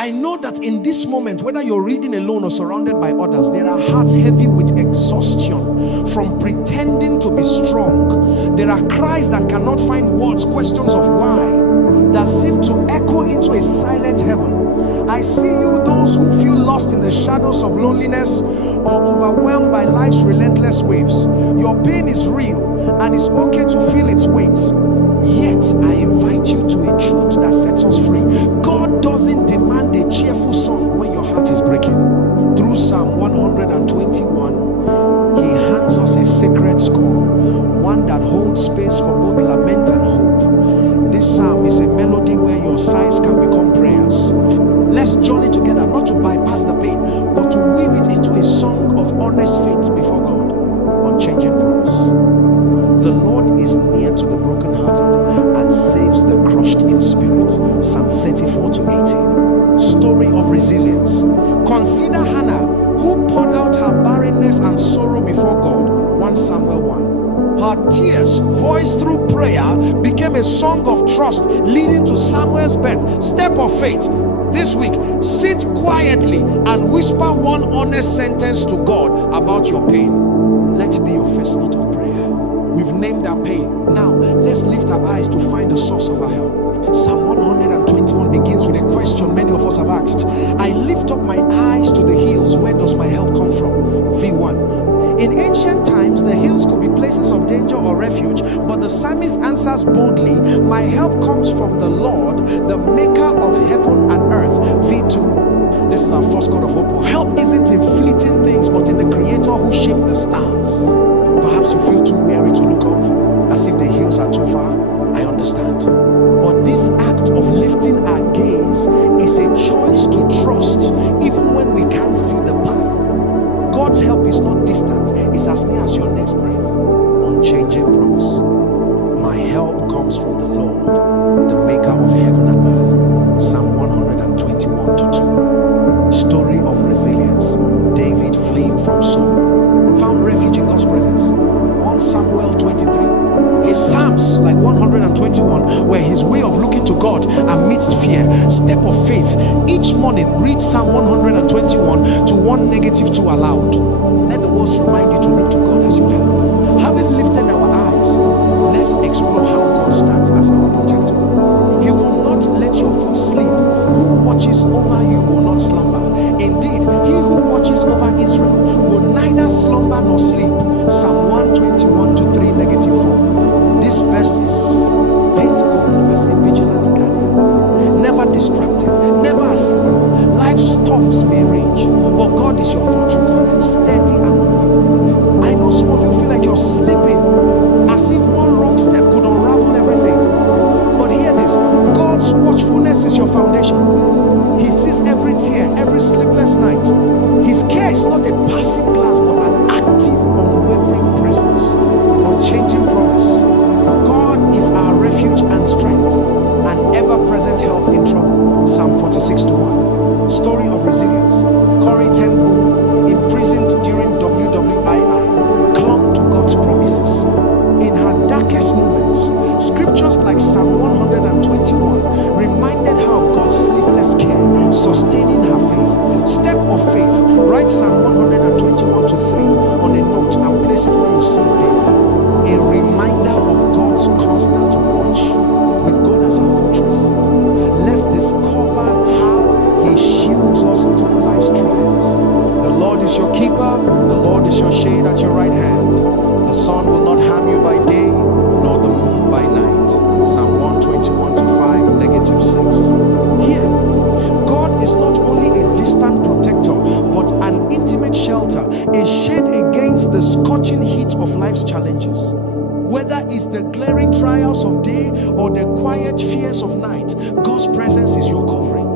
I know that in this moment, whether you're reading alone or surrounded by others, there are hearts heavy with exhaustion from pretending to be strong. There are cries that cannot find words, questions of why, that seem to echo into a silent heaven. I see you, those who feel lost in the shadows of loneliness or overwhelmed by life's relentless waves. Your pain is real and it's okay to feel its weight. Yet I invite you to a truth that sets us free. God doesn't demand a cheerful song when your heart is breaking. Through Psalm 121, he hands us a sacred score, one that holds space for both lament and hope. This psalm is a melody where your sighs can become prayers. Let's journey together, not to bypass the pain, but to weave it into a song of honest faith before God. Unchanging promise. The Lord is near to the brokenhearted and saves the crushed in spirit. Psalm 34-18. Story of resilience. Consider Hannah, who poured out her barrenness and sorrow before God. 1 Samuel 1. Her tears, voiced through prayer, became a song of trust, leading to Samuel's birth. Step of faith. This week, sit quietly and whisper one honest sentence to God about your pain. Let it be your first note of prayer. We've named our pain. Now, let's lift our eyes to find the source of our help. Psalm 121 begins with a question many of us have asked. I lift up my eyes to the hills. Where does my help come from? V1. In ancient times, the hills could be places of danger or refuge, but the psalmist answers boldly, my help comes from the Lord, the maker of heaven and earth. V2. This is our first God of hope. Help isn't in fleeting things, but in the creator who shaped the stars. Perhaps you feel too weary to look up, as if the hills are too far. I understand. But this act of lifting our gaze is a choice to trust, even when we can't see the path. God's help is not distant, it's as near as your next breath. Unchanging promise. My help comes from the Lord, the maker of heaven and earth. Psalm 121-2. Story of resilience. David fleeing from Saul found refuge in God's presence. 1 Samuel 23. His psalms, like 121, were his way of looking to God amidst fear. Step of faith. Each morning, read Psalm 121 to 1-2 aloud. Let the words remind you to look to God as your help. Having lifted our eyes, let's explore how God stands as our protector. He will not let your foot sleep. Who watches over you will not slumber. Indeed, he who watches over Israel will neither slumber nor sleep. Psalm 121-3-4. These verses paint God as a vigilant guardian, never distracted, never asleep. Life's storms may rage, but God is your fortress, steady and unyielding. I know some of you feel like you're sleeping, as if one wrong step could unravel everything. But hear this, God's watchfulness is your foundation. He sees every tear, every sleepless night. His care is not a passive glance, but an active, unwavering presence. Unchanging promise. God is our refuge and strength, an ever-present help in trouble. Psalm 46-1. Story of resilience. Corrie ten Boom, imprisoned during WWII, clung to God's promises. In her darkest moments, scriptures like Psalm 121 reminded her of God's sleepless care, sustaining her faith. Step of faith. Write Psalm 121-3 on a note and place it where you see it daily. A reminder of God's constant watch, with God as our fortress. Let's discover how he shields us through life's trials. The Lord is your keeper, the Lord is your shade at your right hand. The sun will not harm you by day, nor the moon by night. Psalm 121-5-6. Here, God is not only a distant protector, but an intimate shelter, a shade against the scorching heat of life's challenges. Whether it's the glaring trials of day or the quiet fears of night, God's presence is your covering.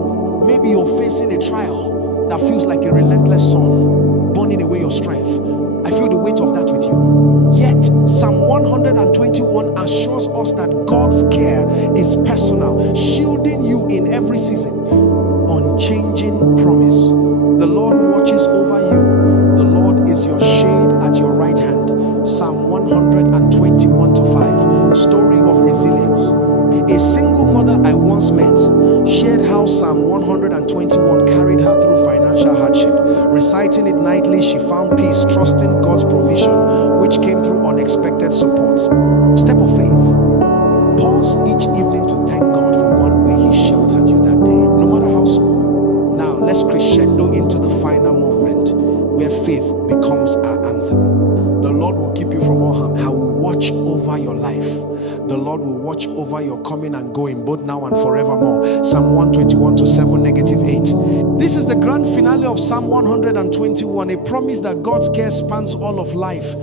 Maybe you're facing a trial that feels like a relentless sun, burning away your strength. I feel the weight of that with you. Yet, Psalm 121 assures us that God's care is personal, shielding you in every season. Unchanging promise. The Lord watches over you. The Lord is your shade at your right hand. Psalm 121-5. Story of resilience. A single mother I once met shared how Psalm 121 21 carried her through financial hardship. Reciting it nightly, she found peace, trusting God's provision, which came through unexpected support. Step of faith. Pause each evening to thank God for one way He sheltered you that day, no matter how small. Now, let's crescendo into the final movement where faith becomes our anthem. The Lord will keep you from all harm. I will watch over your life. The Lord will watch over your coming and going, both now and forevermore. Psalm 121 to 7, -8. This is the grand finale of Psalm 121, a promise that God's care spans all of life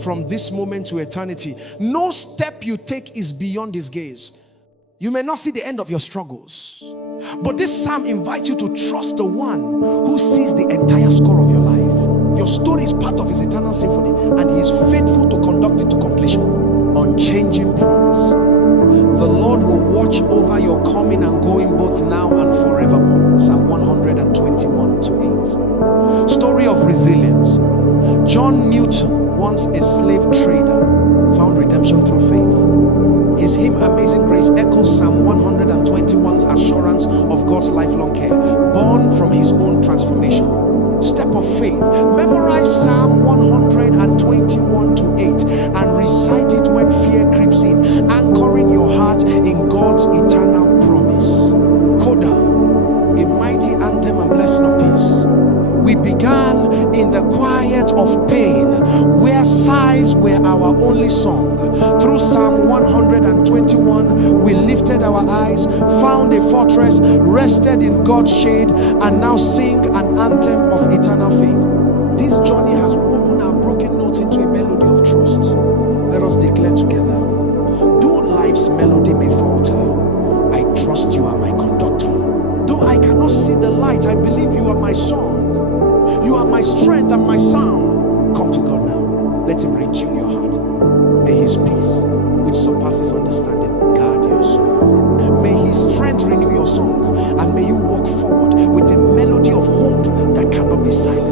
from this moment to eternity. No step you take is beyond His gaze. You may not see the end of your struggles, but this psalm invites you to trust the one who sees the entire score of your life. Your story is part of His eternal symphony, and He is faithful to conduct it to completion. Unchanging promise. The Lord will watch over your coming and going, both now and forevermore. Psalm 121 to 8. Story of resilience. John Newton, once a slave trader, found redemption through faith. His hymn Amazing Grace echoes Psalm 121's assurance of God's lifelong care, born from his own transformation. Step of faith. Memorize Psalm 121 to 8 and recite it when fear creeps in, anchoring your heart in God's eternal promise. Coda, a mighty anthem and blessing of peace. We began in the quiet of pain, where sighs were our only song. Through Psalm 121, we lifted our eyes, found a fortress, rested in God's shade, and now sing an anthem of eternal faith. This journey has woven our broken notes into a melody of trust. Let us declare together. Though life's melody may falter, I trust you are my conductor. Though I cannot see the light, I believe you are my song. You are my strength and my sound. Come to God now. Let Him retune your heart. May His peace, which surpasses understanding, guard your soul. May His strength renew your song, and may you walk forward with a melody of hope that cannot be silenced.